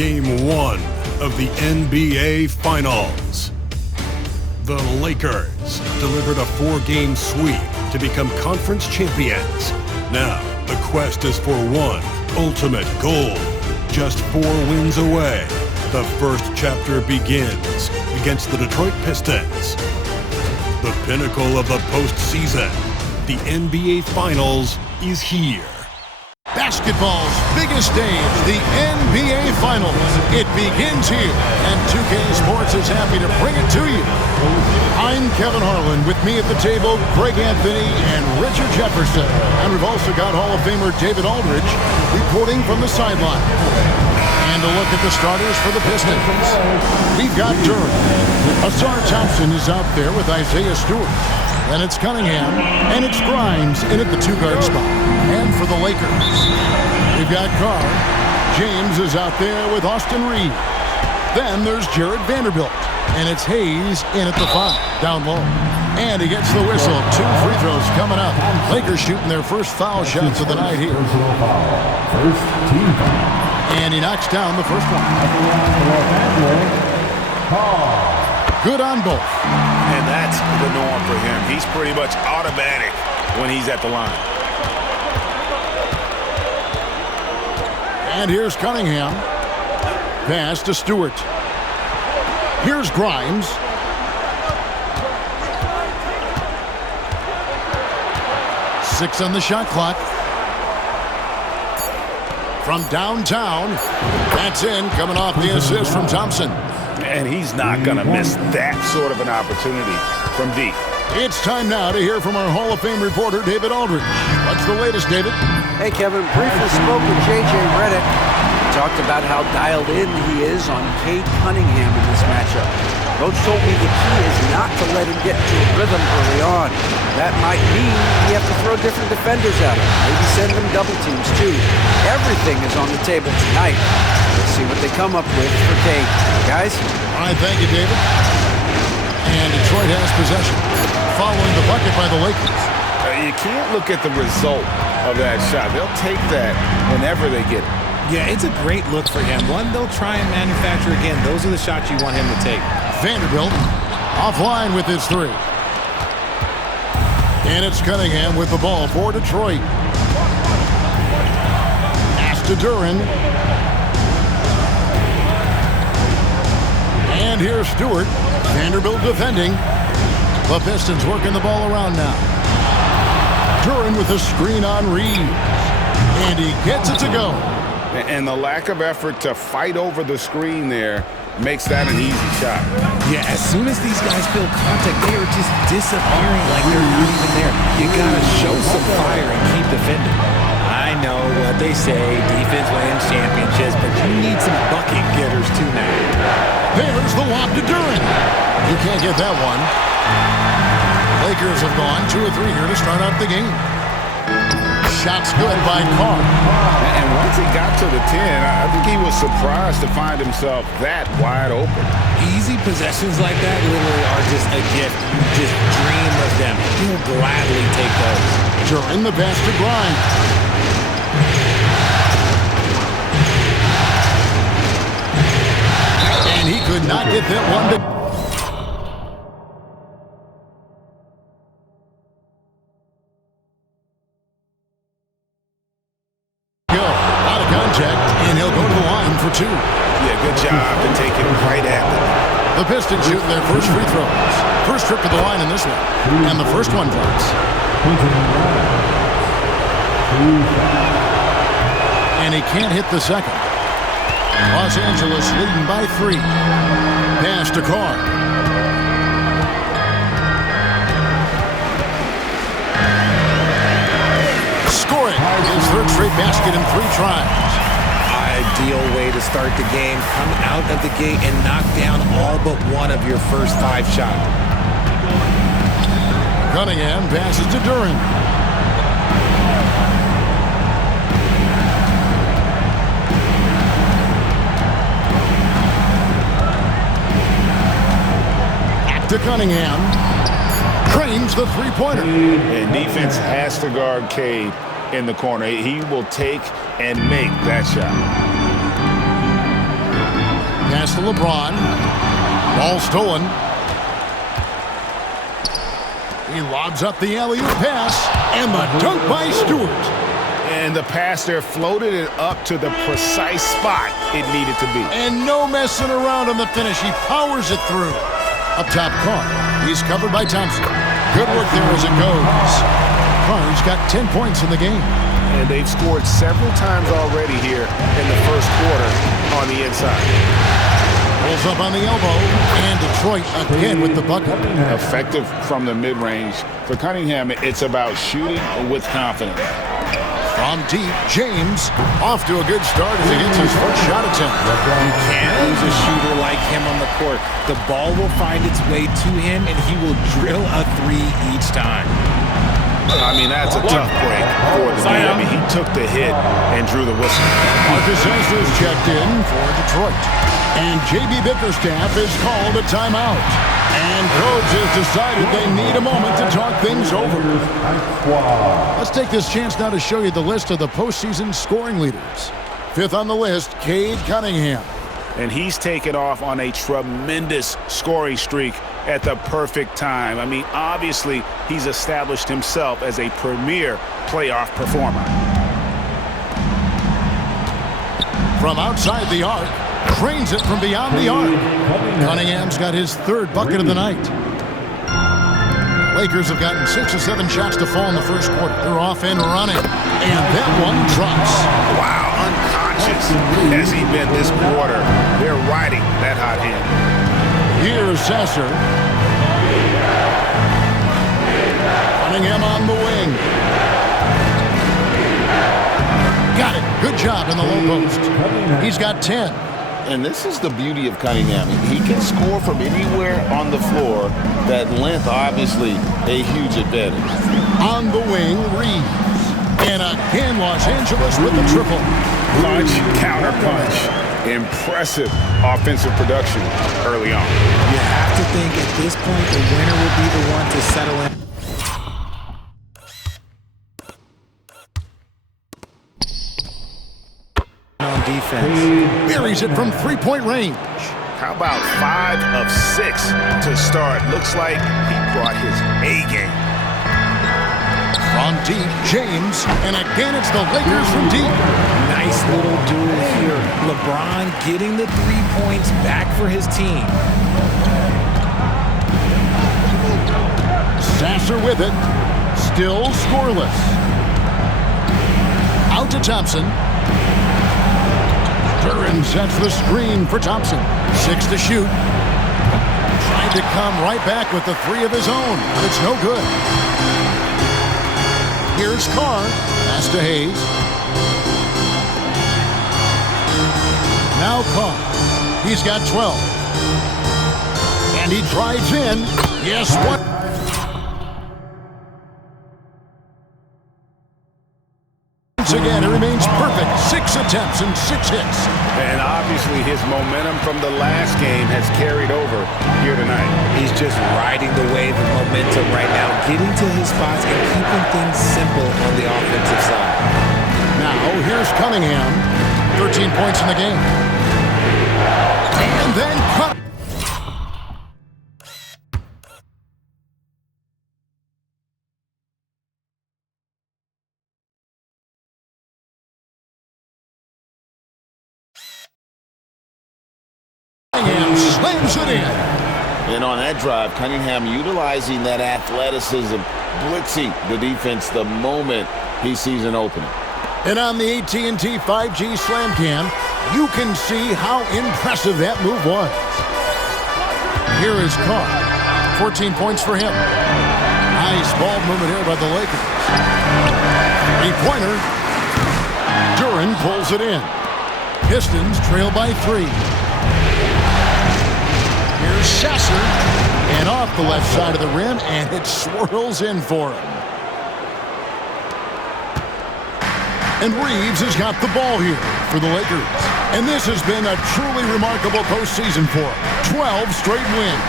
Game 1 of the NBA Finals. The Lakers delivered a 4-game sweep to become conference champions. Now, the quest is for one ultimate goal. Just 4 wins away. The first chapter begins against the Detroit Pistons. The pinnacle of the postseason, the NBA Finals, is here. Basketball's biggest stage, the NBA Finals. It begins here, and 2K Sports is happy to bring it to you. I'm Kevin Harlan. With me at the table, Greg Anthony and Richard Jefferson. And we've also got Hall of Famer David Aldridge reporting from the sideline. And a look at the starters for the Pistons. We've got Durant. Asar Thompson is out there with Isaiah Stewart. Then it's Cunningham, and it's Grimes in at the 2-guard spot. And for the Lakers, we've got Carr. James is out there with Austin Reeves. Then there's Jared Vanderbilt, and it's Hayes in at the 5, down low. And he gets the whistle. 2 free throws coming up. Lakers shooting their first foul shots of the night here. First team foul. And he knocks down the first one. Good on both. And that's the norm for him. He's pretty much automatic when he's at the line. And here's Cunningham. Pass to Stewart. Here's Grimes. Six on the shot clock. From downtown, that's in, coming off the assist from Thompson. And he's not going to miss that sort of an opportunity from deep. It's time now to hear from our Hall of Fame reporter, David Aldridge. What's the latest, David? Hey, Kevin. Briefly spoke with J.J. Redick. Talked about how dialed in he is on Cade Cunningham in this matchup. Coach told me the key is not to let him get into a rhythm early on. That might mean you have to throw different defenders at him. Maybe send them double teams, too. Everything is on the table tonight. Let's see what they come up with for Cade. Guys? All right, thank you, David. And Detroit has possession. Following the bucket by the Lakers. You can't look at the result of that shot. They'll take that whenever they get it. Yeah, it's a great look for him. One, they'll try and manufacture again. Those are the shots you want him to take. Vanderbilt offline with his 3. And it's Cunningham with the ball for Detroit. Pass to Duran. And here's Stewart. Vanderbilt defending. The Pistons working the ball around now. Duran with a screen on Reeves. And he gets it to go. And the lack of effort to fight over the screen there makes that an easy shot. Yeah, as soon as these guys feel contact, they are just disappearing like they're not even there. You gotta show some fire and keep defending. I know what they say, defense wins championships, but you need some bucket getters too now. There's the lob to Duran. You can't get that one. Lakers have gone 2 or 3 here to start out the game. Shots good by Carr. And once he got to the 10, I think he was surprised to find himself that wide open. Easy possessions like that literally are just a gift. You just dream of them. He'll gladly take those. During the pass to Grimes. And he could not get that one to... And he'll go to the line for 2. Yeah, good job to take it right at them. The Pistons shoot their first free throws. First trip to the line in this one. And the first one drops. And he can't hit the second. Los Angeles leading by 3. Pass to Carr. Scoring his third straight basket in 3 tries. Ideal way to start the game. Come out of the gate and knock down all but one of your first 5 shots. Cunningham passes to Duran. Back to Cunningham. Trains the 3-pointer. And defense has to guard Cade in the corner. He will take and make that shot. Pass to LeBron. Ball stolen. He lobs up the alley-oop pass, and the dunk by Stewart. And the pass there floated it up to the precise spot it needed to be. And no messing around on the finish. He powers it through. Up top, Carr. He's covered by Thompson. Good work there as it goes. Carr's got 10 points in the game. And they've scored several times already here in the first quarter on the inside. Pulls up on the elbow, and Detroit again with the bucket. Effective from the mid-range. For Cunningham, it's about shooting with confidence. From deep, James off to a good start as he gets his first shot attempt. You can't lose a shooter like him on the court. The ball will find its way to him, and he will drill a three each time. I mean, that's a tough break for the D. I mean, he took the hit and drew the whistle. Marcus Sasser is checked in for Detroit. And J.B. Bickerstaff is called a timeout. And Coach has decided they need a moment to talk things over. Let's take this chance now to show you the list of the postseason scoring leaders. Fifth on the list, Cade Cunningham. And he's taken off on a tremendous scoring streak at the perfect time. I mean, obviously, he's established himself as a premier playoff performer. From outside the arc, drains it from beyond the arc. Cunningham's got his third bucket of the night. Lakers have gotten 6 or 7 shots to fall in the first quarter. They're off and running. And that one drops. Wow, unconscious has he been this quarter. They're riding that hot hand. Here's Sasser. Cunningham on the wing. Got it. Good job in the low post. He's got 10. And this is the beauty of Cunningham. He can score from anywhere on the floor. That length, obviously, a huge advantage. On the wing, Reeves. And again, Los Angeles with the triple. Punch, counter punch. Impressive offensive production early on. You have to think at this point the winner will be the one to settle in. On defense. Buries it from three-point range. How about 5 of 6 to start? Looks like he brought his A game. From deep, James. And again, it's the Lakers from deep. Nice little duel here. LeBron getting the 3 points back for his team. Sasser with it. Still scoreless. Out to Thompson. Duran sets the screen for Thompson. 6 to shoot. Tried to come right back with the 3 of his own, but it's no good. Here's Carr. Pass to Hayes. Now Carr. He's got 12. And he drives in. Yes, what? Once again, it remains perfect. 6 attempts and 6 hits. And obviously his momentum from the last game has carried over here tonight. He's just riding the wave of momentum right now, getting to his spots and keeping things simple on the offensive side. Now, here's Cunningham. 13 points in the game. And then cut. Cunningham slams it in. And on that drive, Cunningham utilizing that athleticism, blitzing the defense the moment he sees an opening. And on the AT&T 5G Slam Cam, you can see how impressive that move was. Here is Carr. 14 points for him. Nice ball movement here by the Lakers. 3-pointer. Duran pulls it in. Pistons trail by 3. Here's Sasser. And off the left side of the rim, and it swirls in for him. And Reeves has got the ball here for the Lakers. And this has been a truly remarkable postseason for them. 12 straight wins.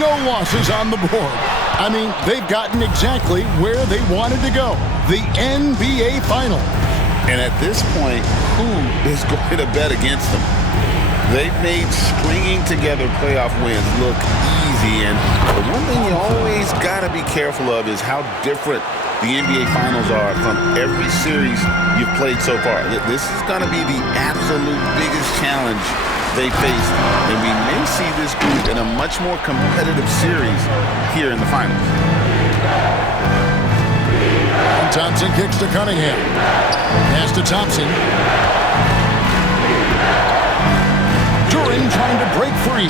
No losses on the board. I mean, they've gotten exactly where they wanted to go. The NBA Finals. And at this point, who is going to bet against them? They've made stringing together playoff wins look easy, and the one thing you always got to be careful of is how different the NBA Finals are from every series you've played so far. This is going to be the absolute biggest challenge they faced, and we may see this group in a much more competitive series here in the finals. Thompson kicks to Cunningham. Pass to Thompson. Duran trying to break free.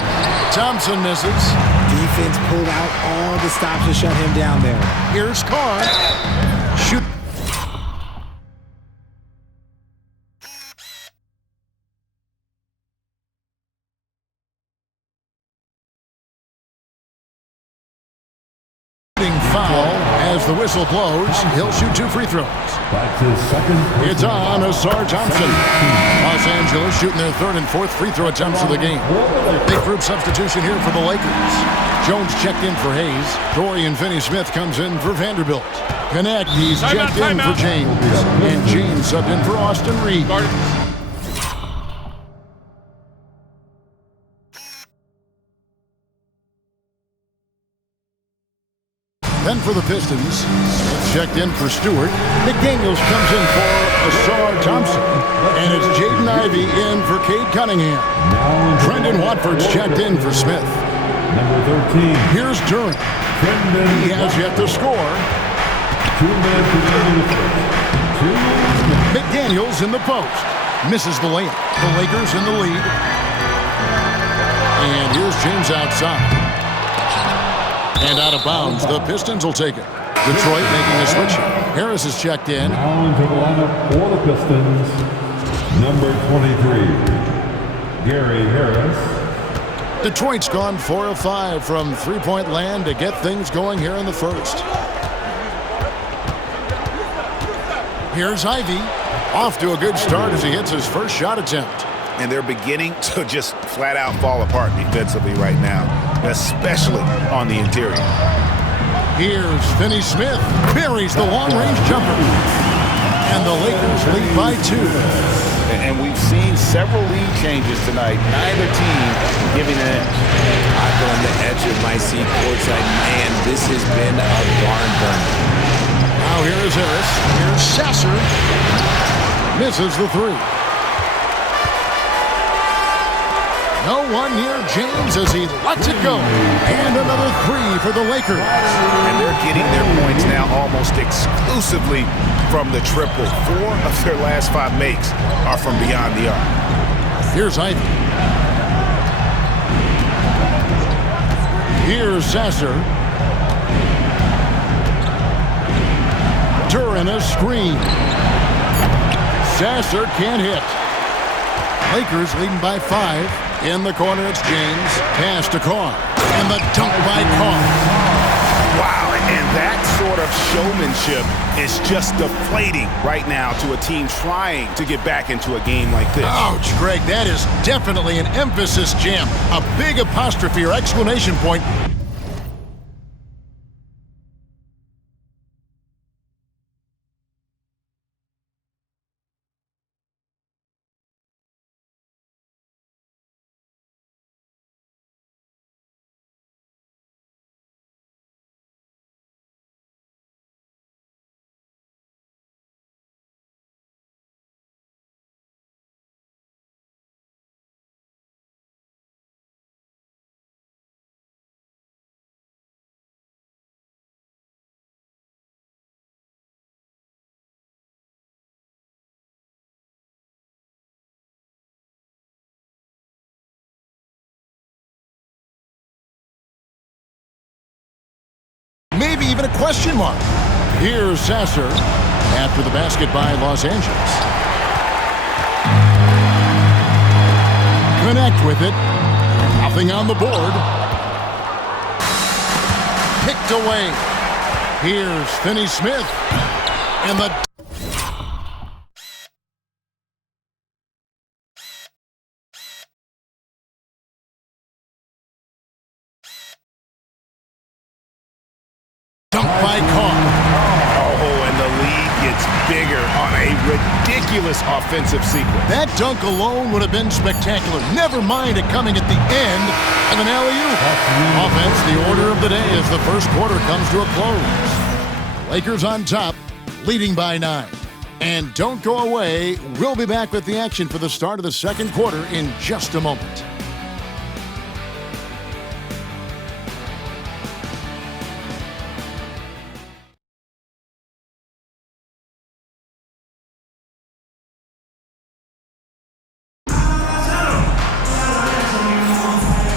Thompson misses. Defense pulled out all the stops to shut him down there. Here's Carr. Shoot. Foul as the whistle blows. He'll shoot 2 free throws. It's on Asar Thompson. Los Angeles shooting their 3rd and 4th free throw attempts of the game. Big group substitution here for the Lakers. Jones checked in for Hayes. Dorian Finney-Smith comes in for Vanderbilt. Connect, he's checked in for James. And James subbed in for Austin Reed. Then for the Pistons, Smith checked in for Stewart. McDaniels comes in for Asar Thompson. And it's Jaden Ivey in for Cade Cunningham. Trendon Watford's checked in for Smith. Number 13. Here's Duran. He has yet to score. 2 minutes remaining in the first. McDaniels in the post. Misses the layup. The Lakers in the lead. And here's James outside. And out of bounds, the Pistons will take it. Detroit making a switch. Harris is checked in. Now into the lineup for the Pistons, number 23, Gary Harris. Detroit's gone 4 of 5 from three-point land to get things going here in the first. Here's Ivey. Off to a good start as he hits his first shot attempt. And they're beginning to just flat out fall apart defensively right now, especially on the interior. Here's Finney-Smith. Buries the long-range jumper. And the Lakers lead by 2. And we've seen several lead changes tonight. Neither team giving an edge. I'm on the edge of my seat courtside. Man, this has been a barn burner. Now here's Harris. Here's Sasser. Misses the 3. No one near James as he lets it go. And another 3 for the Lakers. And they're getting their points now almost exclusively from the triple. 4 of their last 5 makes are from beyond the arc. Here's Ivey. Here's Sasser. Duran a screen. Sasser can't hit. Lakers leading by 5. In the corner, it's James. Pass to Carr. And the dunk by Carr. Wow, and that sort of showmanship is just deflating right now to a team trying to get back into a game like this. Ouch, Greg, that is definitely an emphasis jam. A big apostrophe or exclamation point. Maybe even a question mark. Here's Sasser after the basket by Los Angeles. Connect with it. Nothing on the board. Picked away. Here's Finney-Smith. And the dunk by Carr. Oh, and the lead gets bigger on a ridiculous offensive sequence. That dunk alone would have been spectacular. Never mind it coming at the end of an alley-oop. Offense, the order of the day as the first quarter comes to a close. Lakers on top, leading by 9. And don't go away. We'll be back with the action for the start of the second quarter in just a moment.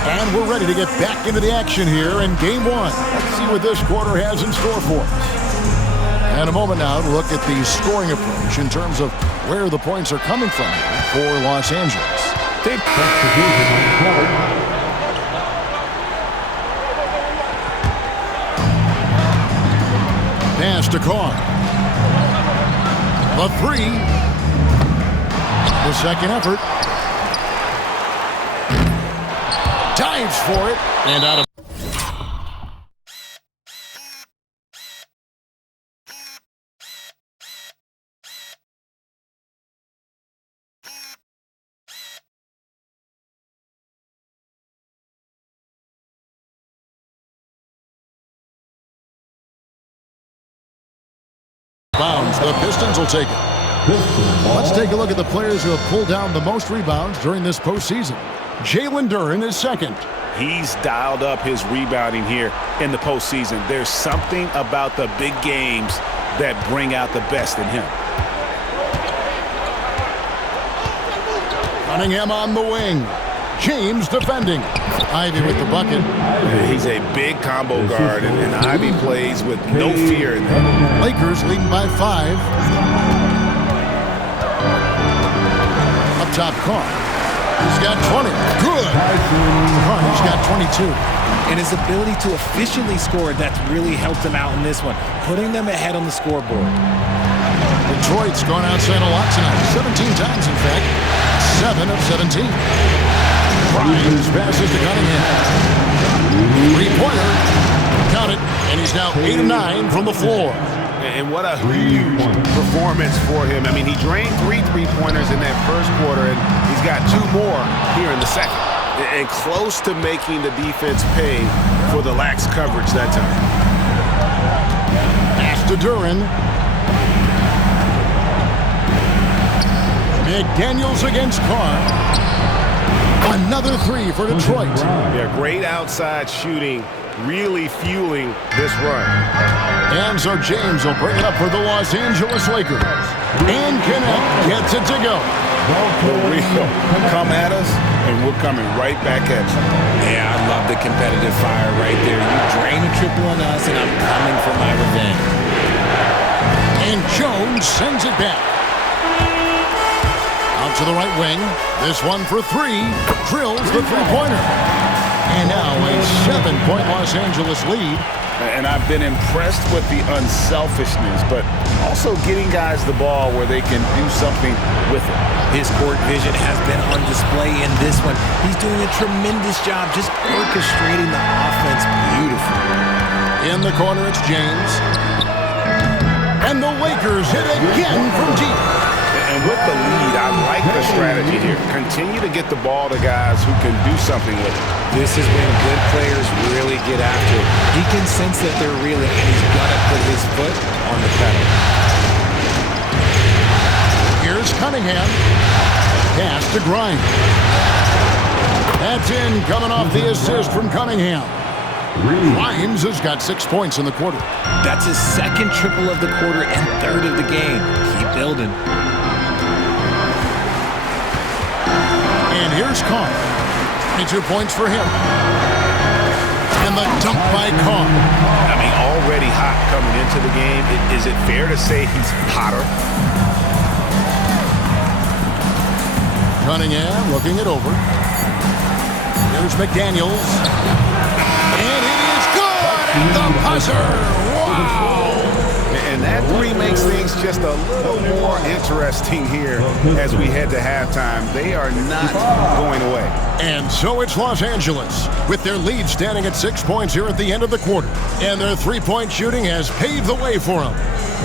And we're ready to get back into the action here in Game 1. Let's see what this quarter has in store for us. And a moment now to look at the scoring approach in terms of where the points are coming from for Los Angeles. Pass to Carr. The 3. The second effort. Dives for it. And out of bounds. The Pistons will take it. Let's take a look at the players who have pulled down the most rebounds during this postseason. Jalen Duren is second. He's dialed up his rebounding here in the postseason. There's something about the big games that bring out the best in him. Cunningham on the wing. James defending. Ivy with the bucket. He's a big combo guard, and Ivy plays with no fear in that. Lakers leading by 5. Up top, Carr. He's got 20. Good. Carr's got 22. And his ability to efficiently score, that's really helped him out in this one, putting them ahead on the scoreboard. Detroit's gone outside a lot tonight. 17 times, in fact. 7 of 17. Grimes passes to Cunningham. Three-pointer. Count it. And he's now 8 of 9 from the floor. And what a huge performance for him. I mean, he drained 3 three-pointers in that first quarter, and he's got 2 more here in the second. And close to making the defense pay for the lax coverage that time. Pass to Duren. McDaniels against Carr. Another 3 for Detroit. Yeah, great outside shooting, really fueling this run. And so James will bring it up for the Los Angeles Lakers. And Kenneth gets it to go. We'll come at us, and we're coming right back at you. Yeah, I love the competitive fire right there. You drain a triple on us, and I'm coming for my revenge. And Jones sends it back. Out to the right wing. This one for 3. Drills the three-pointer. And now a 7-point Los Angeles lead. And I've been impressed with the unselfishness, but also getting guys the ball where they can do something with it. His court vision has been on display in this one. He's doing a tremendous job just orchestrating the offense beautifully. In the corner, it's James. And the Lakers hit again from deep. And with the lead, I like the strategy here. Continue to get the ball to guys who can do something with it. This is when good players really get after it. He can sense that they're reeling, and he's going to put his foot on the pedal. Here's Cunningham. Pass to Grimes. That's in, coming off the assist from Cunningham. Grimes has got 6 points in the quarter. That's his second triple of the quarter and third of the game. Keep building. And here's Carr. 22 points for him. And the dunk by Carr. I mean, already hot coming into the game. Is it fair to say he's hotter? Cunningham looking it over. Here's McDaniels. And it is good at the buzzer. Wow! And that 3 makes things just a little more interesting here as we head to halftime. They are not going away. And so it's Los Angeles, with their lead standing at 6 points here at the end of the quarter. And their three-point shooting has paved the way for them.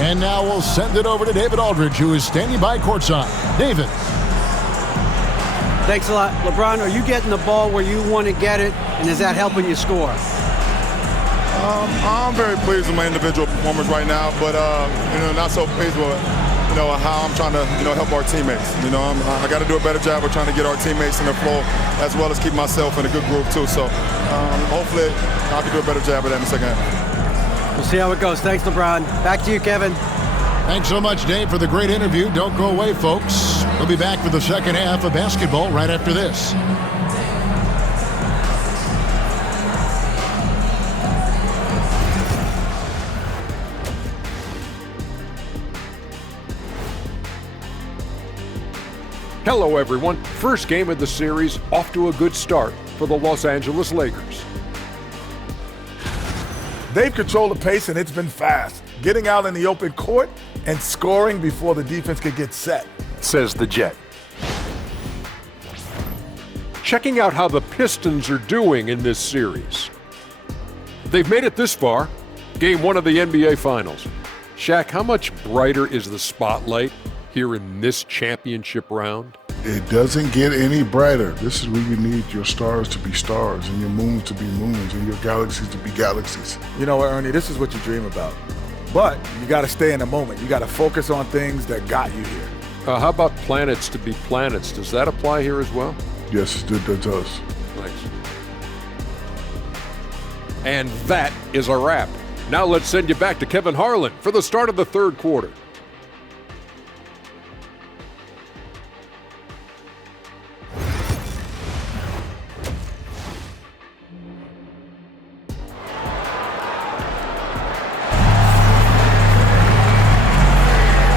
And now we'll send it over to David Aldridge, who is standing by courtside. David. Thanks a lot. LeBron, are you getting the ball where you want to get it, and is that helping you score? I'm very pleased with my individual performance right now, but not so pleased with how I'm trying to help our teammates. I got to do a better job of trying to get our teammates in the flow, as well as keep myself in a good groove too. So hopefully I can do a better job of that in the second half. We'll see how it goes. Thanks, LeBron. Back to you, Kevin. Thanks so much, Dave, for the great interview. Don't go away, folks. We'll be back for the second half of basketball right after this. Hello, everyone. First game of the series, off to a good start for the Los Angeles Lakers. They've controlled the pace, and it's been fast, getting out in the open court and scoring before the defense could get set, says the Jet. Checking out how the Pistons are doing in this series. They've made it this far, game 1 of the NBA Finals. Shaq, how much brighter is the spotlight here in this championship round? It doesn't get any brighter. This is where you need your stars to be stars and your moons to be moons and your galaxies to be galaxies. You know what, Ernie, this is what you dream about. But you got to stay in the moment. You got to focus on things that got you here. How about planets to be planets? Does that apply here as well? Yes, it does. Thanks. And that is a wrap. Now let's send you back to Kevin Harlan for the start of the third quarter.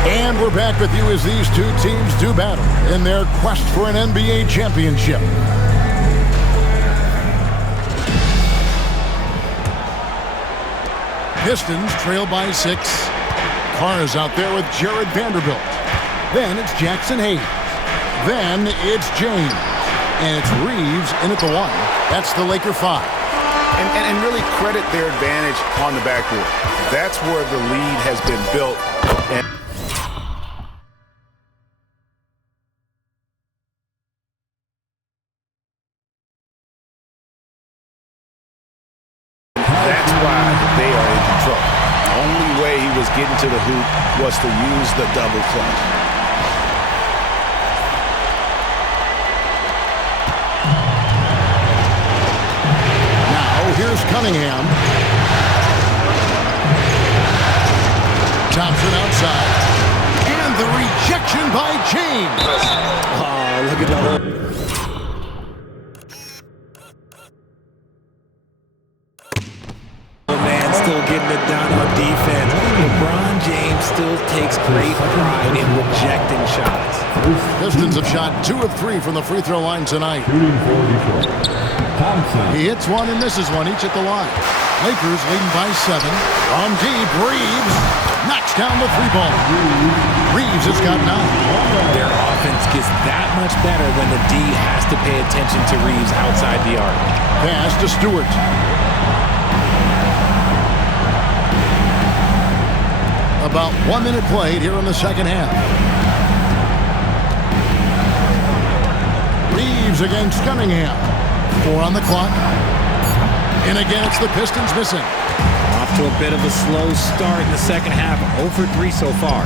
And we're back with you as these two teams do battle in their quest for an NBA championship. Pistons trail by 6. Carr's out there with Jared Vanderbilt. Then it's Jackson Hayes. Then it's James. And it's Reeves in at the 1. That's the Laker 5. And really credit their advantage on the backboard. That's where the lead has been built. And that's why they are in control. The only way he was getting to the hoop was to use the double clutch. Now here's Cunningham. Thompson outside. And the rejection by James. Oh, look at that. Still getting it done on defense. LeBron James still takes great pride in rejecting shots. Pistons have shot 2 of 3 from the free throw line tonight. He hits one and misses one each at the line. Lakers leading by 7. On deep, Reeves knocks down the 3-ball. Reeves has got 9. Their offense gets that much better when the D has to pay attention to Reeves outside the arc. Pass to Stewart. About 1 minute played here in the second half. Reeves against Cunningham. 4 on the clock. And again, it's the Pistons missing. Off to a bit of a slow start in the second half. 0 for 3 so far.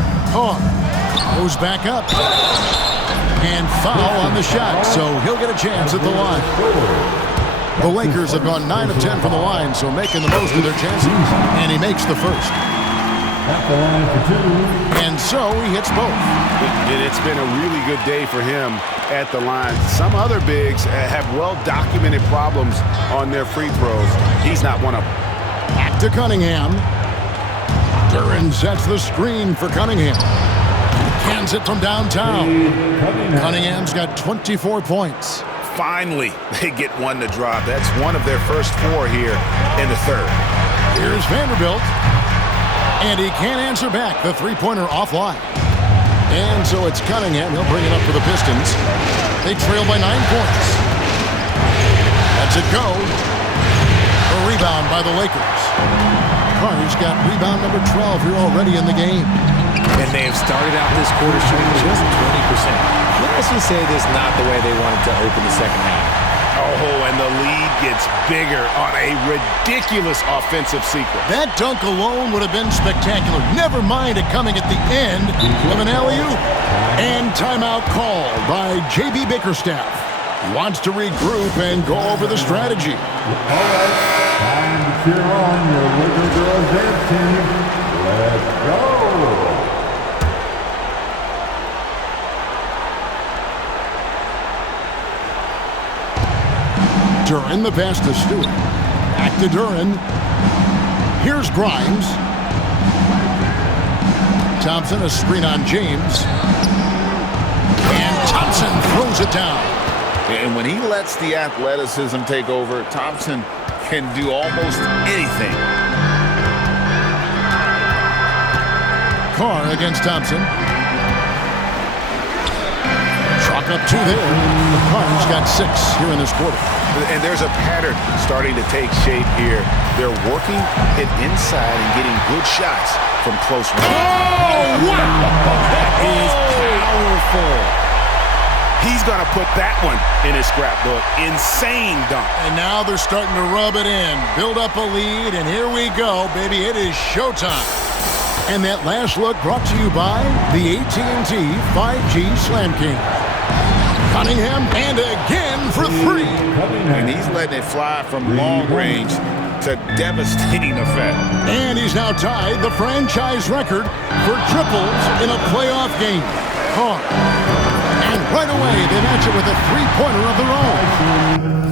Goes back up. And foul on the shot, so he'll get a chance at the line. The Lakers have gone 9 of 10 from the line, so making the most of their chances. And he makes the first. At the line for 2. And so he hits both. It's been a really good day for him at the line. Some other bigs have well-documented problems on their free throws. He's not one of them. Back to Cunningham. Duran sets the screen for Cunningham. Cans it from downtown. Cunningham's got 24 points. Finally, they get one to drop. That's one of their first 4 here in the third. Here's Vanderbilt. And he can't answer back. The three-pointer offline. And so it's Cunningham. He'll bring it up for the Pistons. They trail by 9 points. That's it go. A rebound by the Lakers. Carr's got rebound number 12 here already in the game. And they have started out this quarter shooting just 20%. Let's just say this is not the way they wanted to open the second half. Oh, and the lead gets bigger on a ridiculous offensive sequence. That dunk alone would have been spectacular. Never mind it coming at the end of an alley-oop. And timeout called by J.B. Bickerstaff. He wants to regroup and go over the strategy. All right, time to cheer on your Laker girls dance team. Let's go! Duran, the pass to Stewart. Back to Duran. Here's Grimes. Thompson, a screen on James. And Thompson throws it down. And when he lets the athleticism take over, Thompson can do almost anything. Carr against Thompson. Chalk up two there. Carr's got 6 here in this quarter. And there's a pattern starting to take shape here. They're working it inside and getting good shots from close range. Oh, wow! That is powerful. He's going to put that one in his scrapbook. Insane dunk. And now they're starting to rub it in. Build up a lead, and here we go, baby. It is showtime. And that last look brought to you by the AT&T 5G Slam King. Cunningham, and again for 3. And he's letting it fly from long range to devastating effect. And he's now tied the franchise record for triples in a playoff game. Carr. And right away, they match it with a 3-pointer of their own.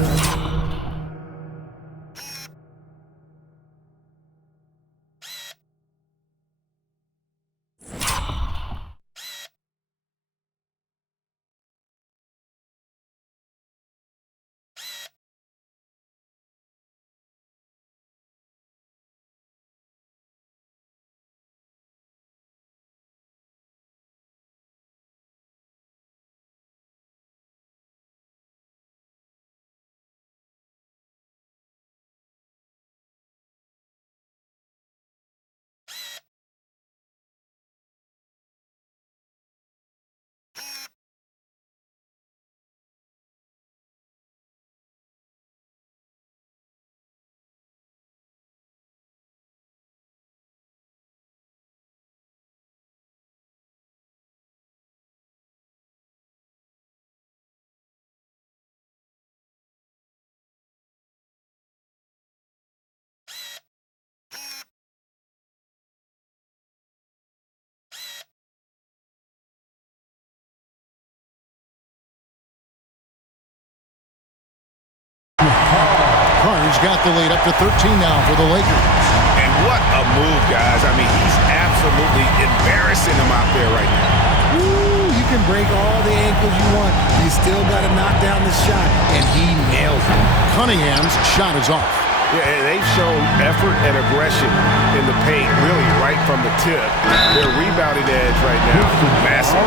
Carr's got the lead up to 13 now for the Lakers. And what a move, guys. I mean, he's absolutely embarrassing them out there right now. Ooh, you can break all the ankles you want. You still got to knock down the shot, and he nails it. Cunningham's shot is off. Yeah, and they've shown effort and aggression in the paint, really right from the tip. Their rebounding edge right now, massive.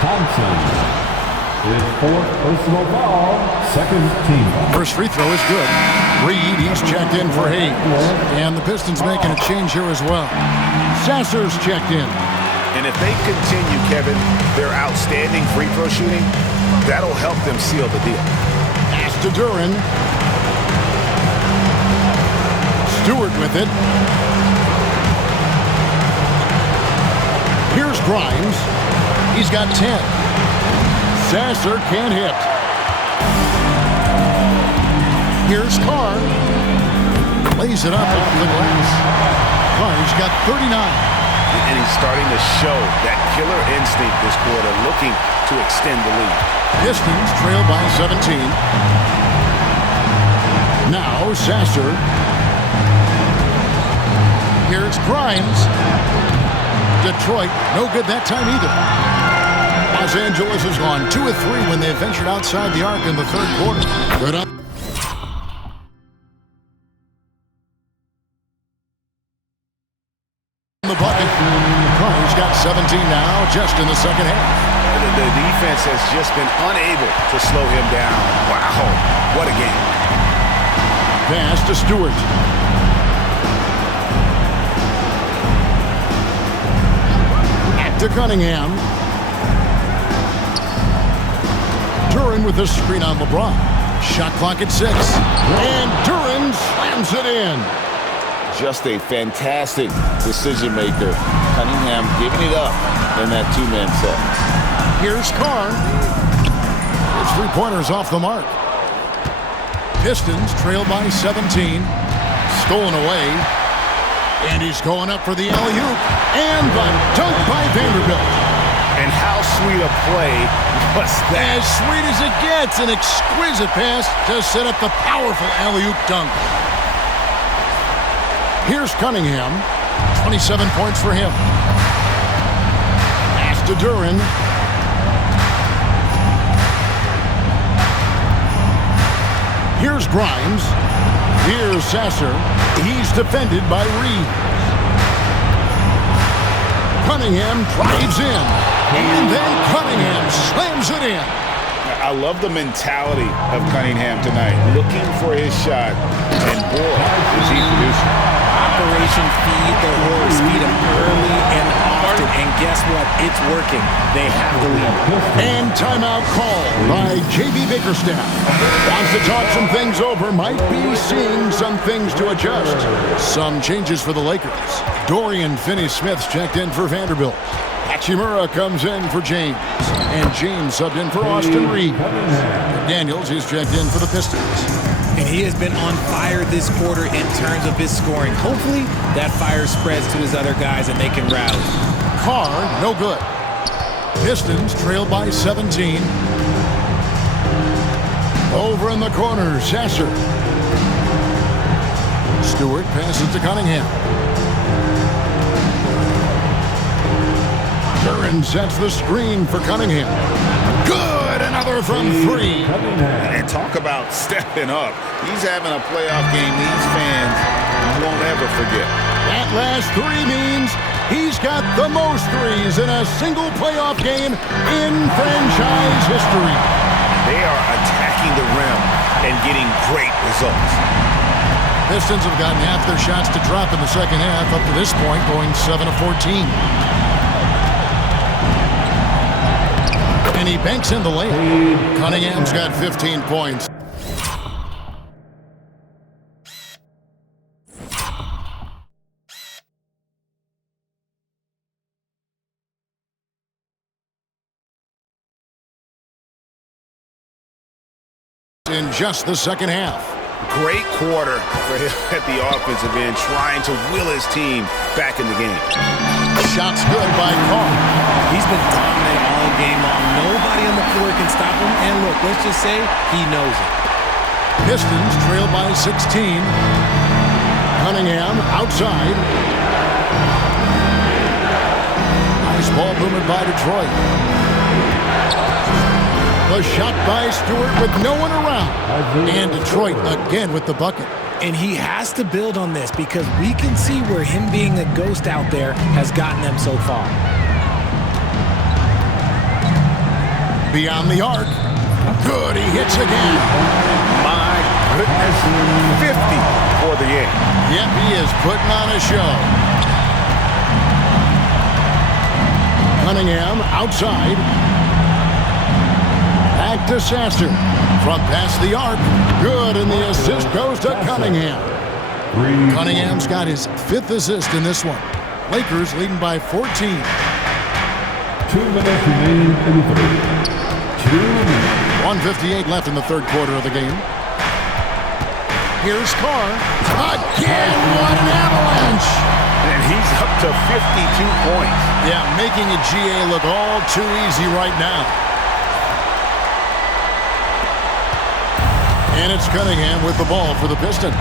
Thompson. His 4th personal foul, 2nd team foul. First free throw is good. Reed, he's checked in for Hayes. And the Pistons making a change here as well. Sasser's checked in. And if they continue, Kevin, their outstanding free throw shooting, that'll help them seal the deal. Pass to Duran. Stewart with it. Here's Grimes. He's got 10. Sasser can't hit. Here's Carr. Lays it up off the glass. Carr's got 39. And he's starting to show that killer instinct this quarter, looking to extend the lead. Pistons trail by 17. Now Sasser. Here's Grimes. Detroit, no good that time either. Los Angeles has gone 2 of 3 when they ventured outside the arc in the 3rd quarter. Good up. The bucket. Carr's got 17 now, just in the 2nd half. The defense has just been unable to slow him down. Wow, what a game. pass to Stewart. Back to Cunningham. Duran with the screen on LeBron. Shot clock at 6. And Duran slams it in. Just a fantastic decision maker. Cunningham giving it up in that two-man set. Here's Carr. His three-pointers off the mark. Pistons trail by 17. Stolen away. And he's going up for the alley-oop. And the dunk by Vanderbilt. And how sweet a play was that? As sweet as it gets. An exquisite pass to set up the powerful alley-oop dunk. Here's Cunningham. 27 points for him. Pass to Duran. Here's Grimes. Here's Sasser. He's defended by Reed. Cunningham drives in. And then Cunningham slams it in. I love the mentality of Cunningham tonight. Looking for his shot. And boy, is he producing. Operation Feed the Horse. Feed him early and often. And guess what? It's working. They have the lead. And timeout call by J.B. Bickerstaff. Wants to talk some things over. Might be seeing some things to adjust. Some changes for the Lakers. Dorian Finney-Smith's checked in for Vanderbilt. Hachimura comes in for James. And James subbed in for Austin Reed. Daniels is checked in for the Pistons. And he has been on fire this quarter in terms of his scoring. Hopefully, that fire spreads to his other guys and they can rally. Carr, no good. Pistons trail by 17. Over in the corner, Sasser. Stewart passes to Cunningham. Duran sets the screen for Cunningham. Good! Another from 3. And talk about stepping up. He's having a playoff game these fans won't ever forget. That last 3 means he's got the most threes in a single playoff game in franchise history. They are attacking the rim and getting great results. Pistons have gotten half their shots to drop in the second half up to this point, going 7 of 14. And he banks in the layup. Cunningham's got 15 points. In just the second half. Great quarter for him at the offensive end, trying to will his team back in the game. Shots good by Carr. He's been dominant all game long. Nobody on the floor can stop him. And look, let's just say he knows it. Pistons trail by 16. Cunningham outside. Nice ball movement by Detroit. The shot by Stewart with no one around. And Detroit again with the bucket. And he has to build on this because we can see where him being a ghost out there has gotten them so far. Beyond the arc. Good, he hits again. My goodness, 50 for the game. Yep, he is putting on a show. Cunningham outside. Back to Sasser. From past the arc. Good, and the assist goes to Cunningham. Cunningham's got his 5th assist in this one. Lakers leading by 14. 2 minutes remaining in the third. 2 minutes. 1:58 left in the third quarter of the game. Here's Carr. Again, what an avalanche! And he's up to 52 points. Yeah, making a GA look all too easy right now. And it's Cunningham with the ball for the Pistons.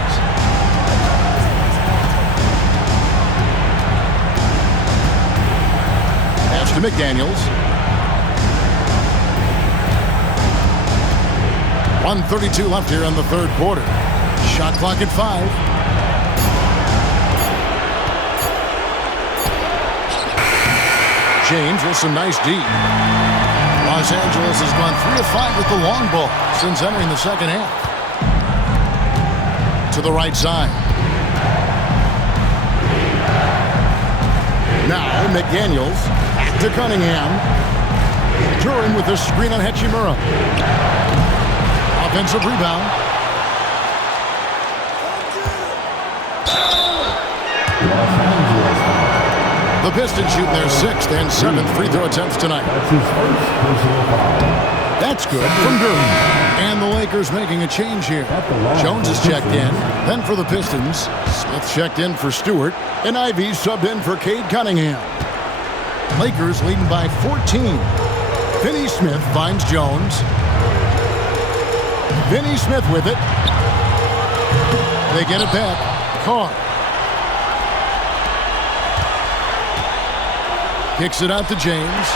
Pass to McDaniels. 1:32 left here in the third quarter. Shot clock at 5. James with some nice D. Los Angeles has gone 3 of 5 with the long ball since entering the second half. to the right side. Now McDaniels back to Cunningham. Duran with the screen on Hachimura. Offensive rebound. The Pistons shooting their 6th and 7th free throw attempts tonight. That's his first personal foul. That's good from Duran. And the Lakers making a change here. Jones is checked in. Then for the Pistons, Smith checked in for Stewart. And Ivy subbed in for Cade Cunningham. Lakers leading by 14. Finney Smith finds Jones. Finney Smith with it. They get it back. Carr. Kicks it out to James.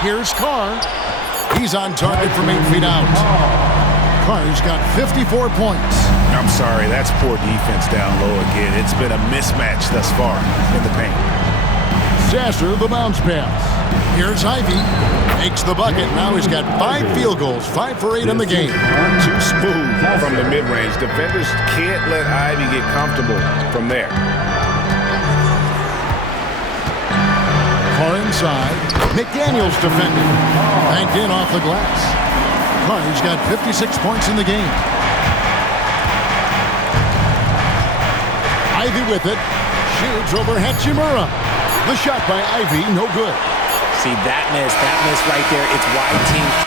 Here's Carr. He's on target from 8 feet out. Carr's got 54 points. I'm sorry, that's poor defense down low again. It's been a mismatch thus far in the paint. Sasser, the bounce pass. Here's Ivy. Makes the bucket. Now he's got 5 field goals, 5 for 8 in the game. Too smooth from the mid-range. Defenders can't let Ivy get comfortable from there. Carr inside. McDaniels defending. Banked in off the glass. Carr's got 56 points in the game. Ivy with it. Shoots over Hachimura. The shot by Ivy, no good. See, that miss right there. It's why teams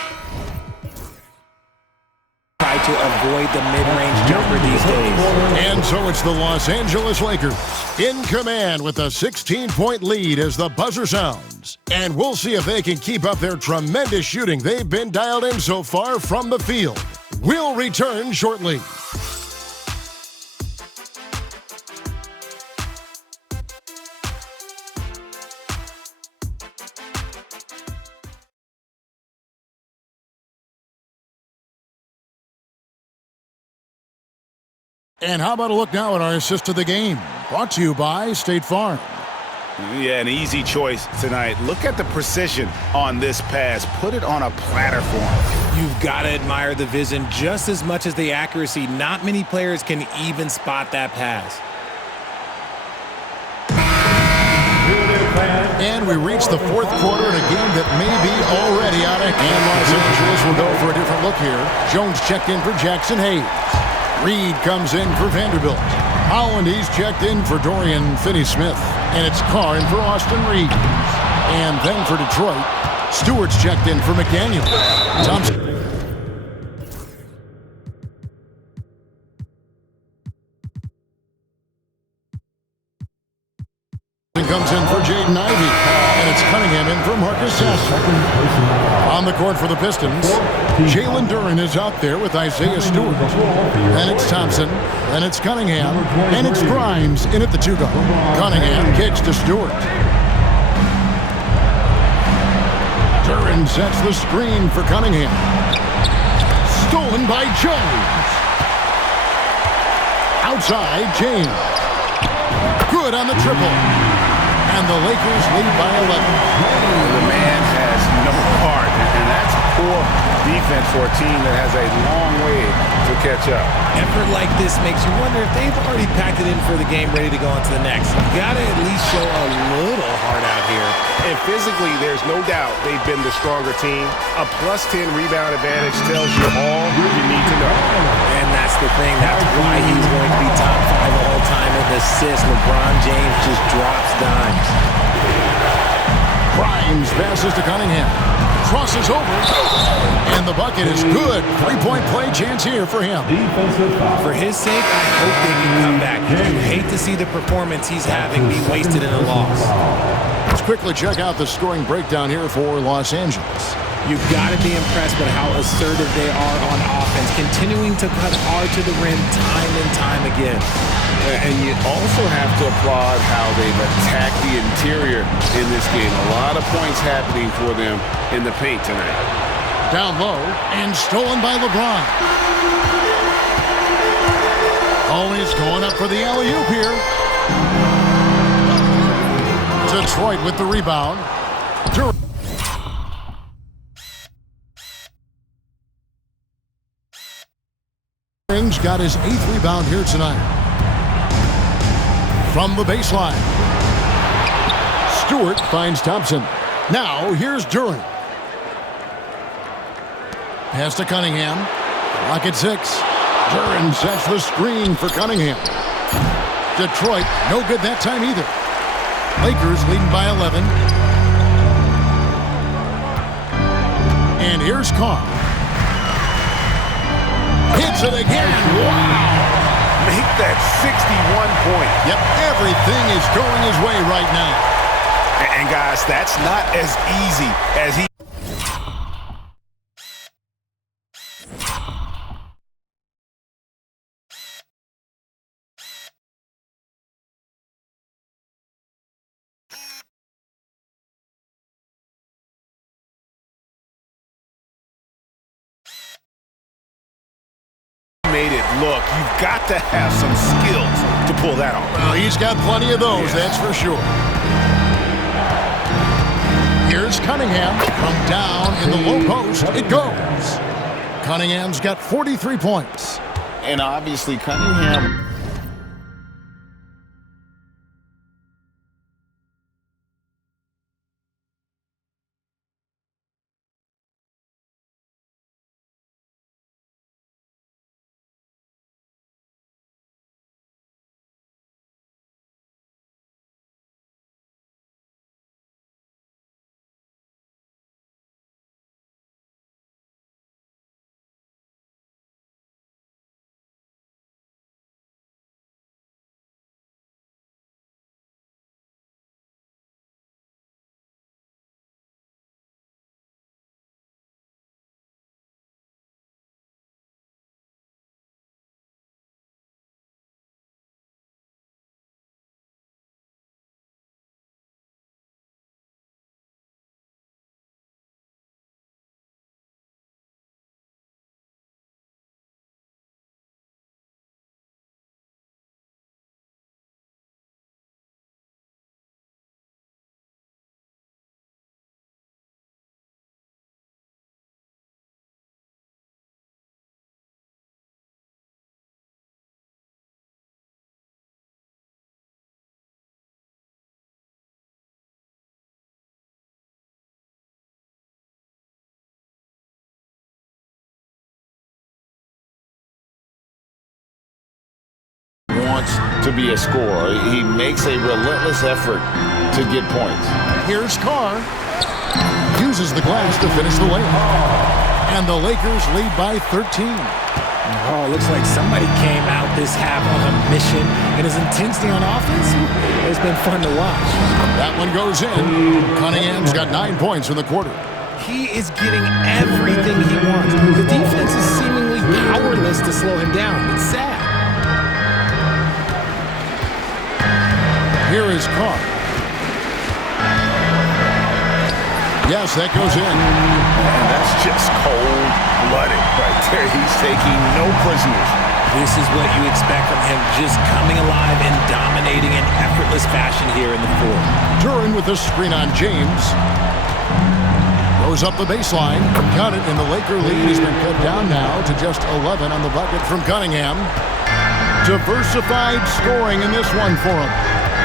try to avoid the mid-range jumper these days. And so it's the Los Angeles Lakers in command with a 16-point lead as the buzzer sounds. And we'll see if they can keep up their tremendous shooting they've been dialed in so far from the field. We'll return shortly. And how about a look now at our assist of the game? Brought to you by State Farm. Yeah, an easy choice tonight. Look at the precision on this pass. Put it on a platter for him. You've got to admire the vision just as much as the accuracy. Not many players can even spot that pass. And we reach the 4th quarter in a game that may be already out of hand. Los Angeles will go for a different look here. Jones checked in for Jackson Hayes. Reed comes in for Vanderbilt. Holland, he's checked in for Dorian Finney-Smith. And it's Carr in for Austin Reeves. And then for Detroit, Stewart's checked in for McDaniel. Thompson comes in for Jaden Ivey. And it's Cunningham in for Marcus Sasser. On the court for the Pistons, Jalen Duran is out there with Isaiah Stewart. Then it's Thompson. Then it's Cunningham. And it's Grimes in at the 2-go. Cunningham kicks to Stewart. Duran sets the screen for Cunningham. Stolen by Jones. Outside, James. Good on the triple. And the Lakers lead by 11. The man has no heart, and that's poor defense for a team that has a long way to catch up. Effort like this makes you wonder if they've already packed it in for the game, ready to go on to the next. You gotta at least show a little heart out here. And physically, there's no doubt they've been the stronger team. A +10 rebound advantage tells you all you need to know. And that's the thing. That's why he's going to be top 5 all time in assists. LeBron James just drops dimes. Grimes passes to Cunningham. Crosses over. And the bucket is good. 3-point play chance here for him. For his sake, I hope they can come back. You hate to see the performance he's having be wasted in a loss. Let's quickly check out the scoring breakdown here for Los Angeles. You've got to be impressed with how assertive they are on offense, continuing to cut hard to the rim time and time again. And you also have to applaud how they've attacked the interior in this game. A lot of points happening for them in the paint tonight. Down low and stolen by LeBron. Always going up for the alley-oop here. Detroit with the rebound. Duren's got his 8th rebound here tonight. From the baseline, Stewart finds Thompson. Now here's Duren. Pass to Cunningham. Clock at 6. Duren sets the screen for Cunningham. Detroit, no good that time either. Lakers leading by 11. And here's Carr. Hits it again. Wow! Make that 61 point. Yep, everything is going his way right now. And guys, that's not as easy as he made it look. You've got to have some skills to pull that off. Well, he's got plenty of those, that's for sure. Here's Cunningham from down in the low post. It goes. Cunningham's got 43 points. And obviously Cunningham wants to be a scorer. He makes a relentless effort to get points. Here's Carr. Uses the glass to finish the layup. And the Lakers lead by 13. Oh, looks like somebody came out this half on a mission, and his intensity on offense, it's been fun to watch. That one goes in. Cunningham's got 9 points in the quarter. He is getting everything he wants. The defense is seemingly powerless to slow him down. It's sad. Here is Carr. Yes, that goes in. And that's just cold-blooded right there. He's taking no prisoners. This is what you expect from him, just coming alive and dominating in effortless fashion here in the fourth. Duren with the screen on James. Goes up the baseline. Got it, and the Laker lead has been cut down now to just 11 on the bucket from Cunningham. Diversified scoring in this one for him.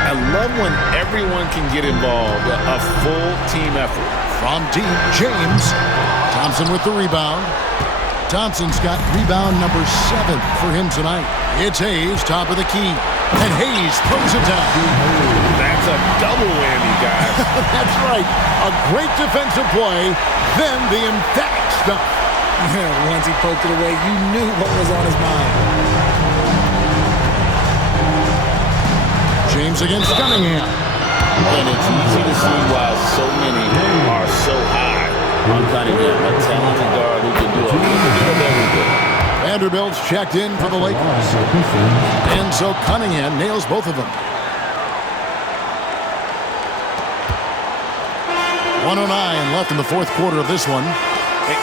I love when everyone can get involved, a full team effort. From deep, James. Thompson with the rebound. Thompson's got rebound number 7 for him tonight. It's Hayes, top of the key. And Hayes throws it down. That's a double whammy, guys. That's right. A great defensive play, then the emphatic stuff. Once he poked it away, you knew what was on his mind. James against Cunningham. And it's easy to see why so many are so high on Cunningham. A talented guard who can do a little bit of everything. Vanderbilt's checked in for the Lakers. And so Cunningham nails both of them. 1:09 left in the fourth quarter of this one.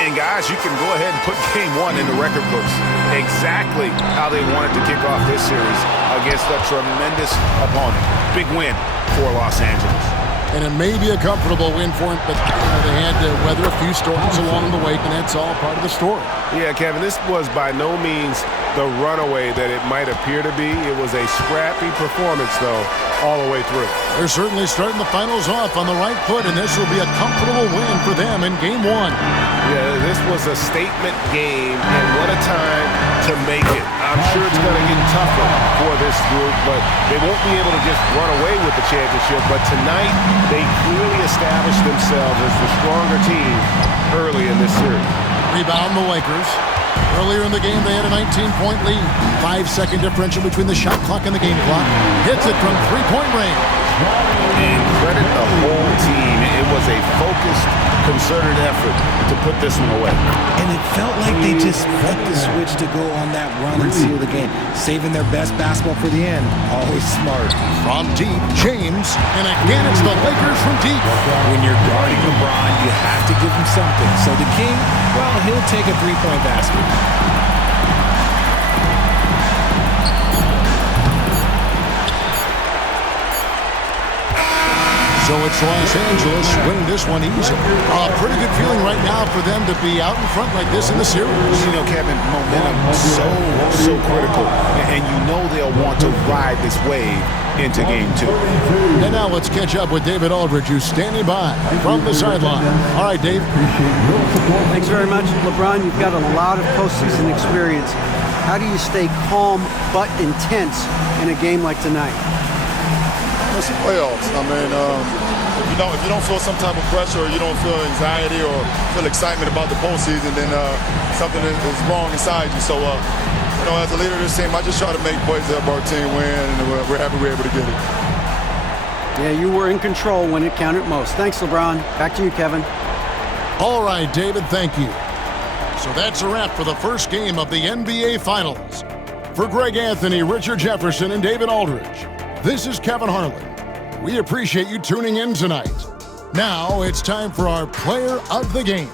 And guys, you can go ahead and put game 1 in the record books. Exactly how they wanted to kick off this series against a tremendous opponent. Big win for Los Angeles. And it may be a comfortable win for them, but they had to weather a few storms along the way, and that's all part of the story. Yeah, Kevin, this was by no means the runaway that it might appear to be. It was a scrappy performance, though, all the way through. They're certainly starting the finals off on the right foot, and this will be a comfortable win for them in Game 1. Yeah, this was a statement game, and what a time to make it. I'm sure it's going to get tougher for this group, but they won't be able to just run away with the championship. But tonight, they clearly established themselves as the stronger team early in this series. Rebound the Lakers. Earlier in the game, they had a 19-point lead. 5-second differential between the shot clock and the game clock. Hits it from three-point range. And credit the whole team. It was a focused, concerted effort to put this one away. And it felt like they just flipped the switch to go on that run and seal the game. Saving their best basketball for the end. Always smart. From deep, James. And again, it's the Lakers from deep. When you're guarding LeBron, you have to give him something. So the King, well, he'll take a three-point basket. So it's Los Angeles winning this one easy. A pretty good feeling right now for them to be out in front like this in the series. You know, Kevin, momentum so critical. And you know they'll want to ride this wave into Game 2. And now let's catch up with David Aldridge, who's standing by from the sideline. All right, Dave. Thanks very much. LeBron, you've got a lot of postseason experience. How do you stay calm but intense in a game like tonight? It's the playoffs. I mean, if you don't feel some type of pressure, or you don't feel anxiety or feel excitement about the postseason, then something is wrong inside you. So, as a leader of this team, I just try to make plays to help our team win, and we're happy we're able to get it. Yeah, you were in control when it counted most. Thanks, LeBron. Back to you, Kevin. All right, David, thank you. So that's a wrap for the first game of the NBA Finals. For Greg Anthony, Richard Jefferson, and David Aldridge, this is Kevin Harlan. We appreciate you tuning in tonight. Now it's time for our player of the game.